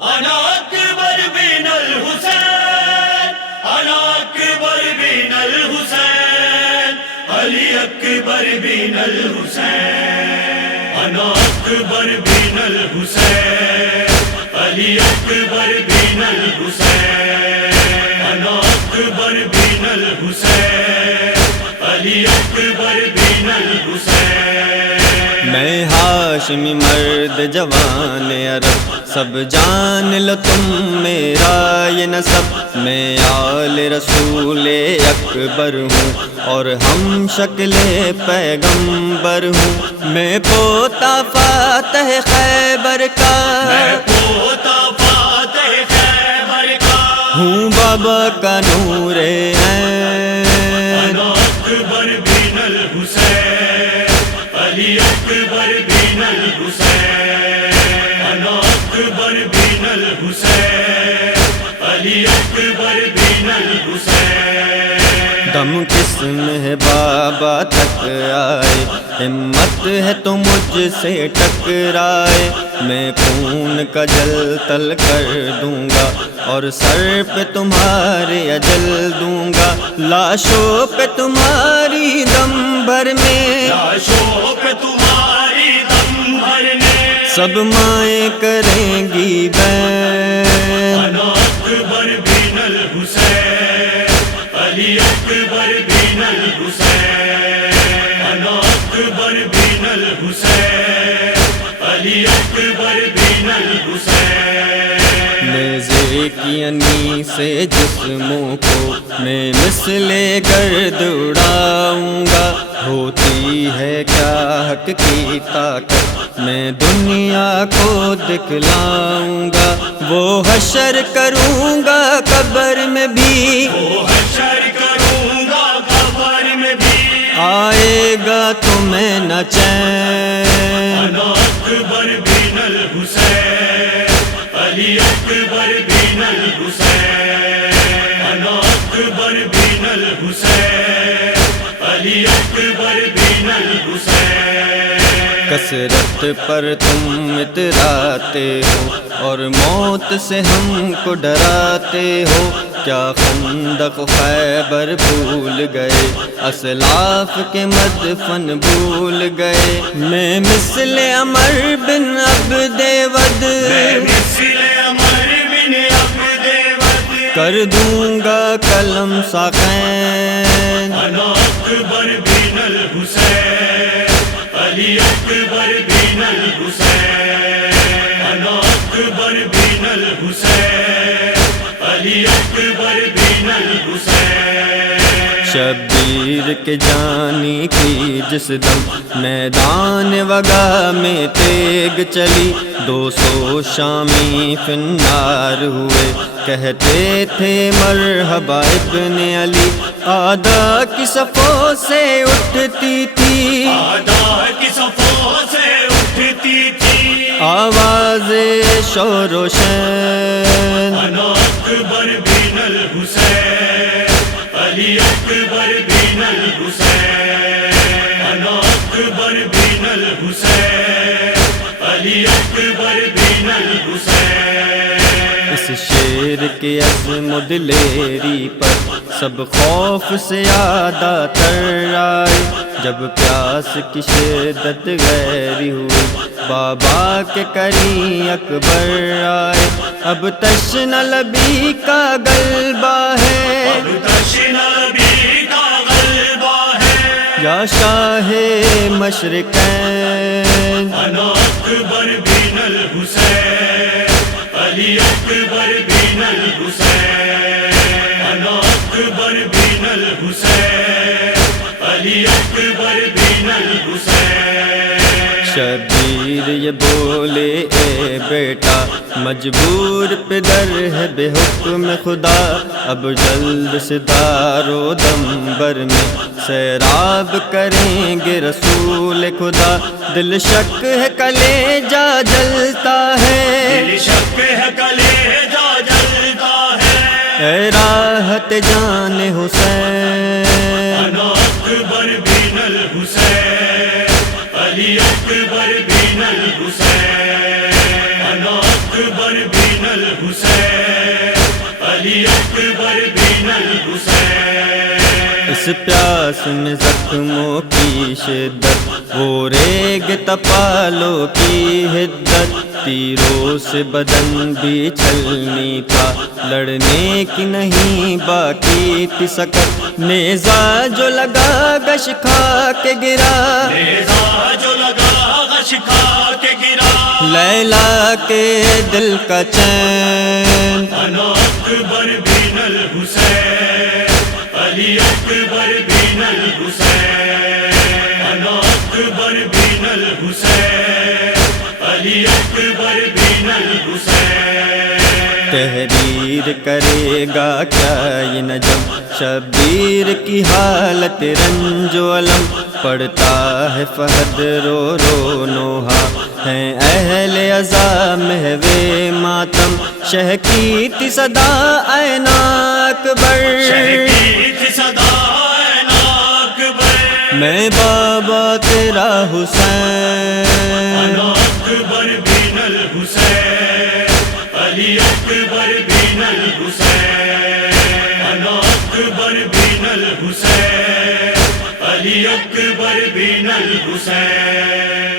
انا اکبر بن الحسین، انا اکبر بن الحسین، علی اکبر بن الحسین، انا اکبر بن الحسین، علی اکبر بن الحسین، انا اکبر بن الحسین، علی اکبر بن الحسین۔ میں ہاشمی مرد جوان عرب، سب جان لو تم میرا یہ نسب، میں آل رسول اکبر ہوں اور ہم شکل پیغمبر ہوں، میں پوتا فاتح خیبر کا، میں پوتا فاتح خیبر کا ہوں بابا کا نور عین، انا اکبر بن الحسین، علی اکبر بن الحسین، انا اکبر بن الحسین، علی اکبر بن الحسین۔ دم کس میں ہے بابا تک آئے، ہمت ہے تو مجھ سے ٹکرائے، میں خون کا جل تل کر دوں گا اور سر پہ تمہارے اجل دوں گا، لاشوں پہ تمہاری دم بھر میں، لاشوں پہ تمہاری دم بھرنے، سب مائیں کریں گی بین، انا اکبر بن الحسین، علی اکبر بن الحسین، انا اکبر بن الحسین، علی اکبر بن الحسین۔ نیزے کی انی سے جسموں کو میں مثل گرد اڑاؤں گا، ہوتی ہے کیا حق کی طاقت میں دنیا کو دکھلاؤں گا، وہ حشر کروں گا قبر میں بھی، وہ حشر کروں گا قبر میں بھی، آئے گا تمہیں نہ چین، انا اکبر بن الحسین، علی اکبر بن الحسین، انا اکبر بن الحسین، علی اکبر بن الحسین۔ کثرت پر تم اتراتے ہو اور موت سے ہم کو ڈراتے ہو، کیا خندق خیبر بھول گئے، اسلاف کے مدفن بھول گئے، میں مثل عمر بن عبد ود میں مثل عمر بن عبد ود کر دوں گا قلم ساقین، انا اکبر بن الحسین، علی اکبر بن الحسین، انا اکبر بن الحسین، علی اکبر بن الحسین۔ شبیر کے جانی کی جس دم میدان وغا میں تیگ چلی، 200 شامی فنار ہوئے، کہتے تھے مرحبا ابن علی، آدھا کی صفوں سے اٹھتی تھی، آدھا کی صفوں سے اٹھتی تھی آواز شور و شین، انا اکبر بن الحسین، علی اکبر بن الحسین، انا اکبر بن الحسین، علی اکبر بن الحسین۔ اس شیر کے عزم و دلیری پر سب خوف سے یادہ تر آئے، جب پیاس کی شدت گہری ہوئی بابا کے کریں اکبر آئے، اب تشنہ لبی کا غلبہ ہے، اب تشنہ نبی کا غلبہ ہے، یا شاہ مشرقین، انا اکبر بن الحسین، علی اکبر بن الحسین، انا اکبر بن الحسین، علی اکبر بن الحسین۔ شبیر یہ بولے اے بیٹا، مجبور پدر ہے بے حکم خدا، اب جلد سے دار و دمبر میں سیراب کریں گے رسول خدا، دل شک ہے کلیجہ جلتا ہے، دل شک ہے کلیجہ جلتا ہے، اے راحت جان حسین، انا اکبر بن الحسین، علی اکبر بن الحسین، انا اکبر بن الحسین علی اکبر بن الحسین اس پیاس میں زخموں کی شدت وہ ریگ تپالوں کی حدت تیروں سے بدن بھی چھلنی تھا لڑنے کی نہیں باقی تھی سکت نیزہ جو لگا گش کھا کے گرا نیزہ جو لگا غش کھا کے گرا لیلا کے دل کا چین انا اکبر بن الحسین علی اکبر بن الحسین انا اکبر بن الحسین علی اکبر بن الحسین تحریر کرے گا کیا یہ نجم شبیر کی حالت رنج و علم پڑتا ہے فہد رو رو نوحہ ہیں اہل عزا محو ماتم شہ کی تھی صدا اینا اکبر شہید کی صدا اینا اکبر میں بابا تیرا حسین انا اکبر بن الحسین علی اکبر بن الحسین انا اکبر بن الحسین علی اکبر بن الحسین